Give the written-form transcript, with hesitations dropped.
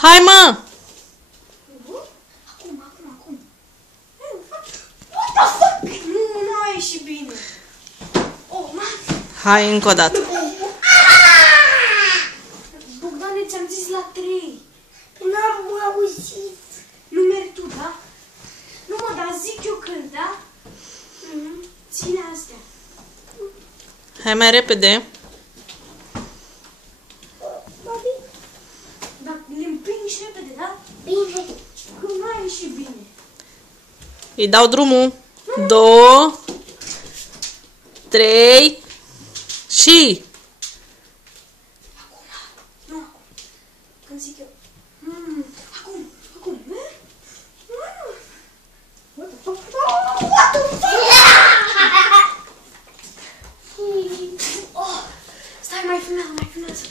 Hai, mă! Acum. What the fuck? Nu a ieșit bine. Oh, mami. Hai încă o dată. Bogdane, ți-am zis la 3. N-am auzit. Nu mergi tu, da? Nu mă, dar zic eu când, da? Ține astea. Hai mai repede. Dar le împingi repede, da? Bine. Că nu a ieșit bine. Îi dau drumul. 2, 3 și... Nu acum. Când zic eu. Acum. What the fuck? Oh, stai, mai filmează.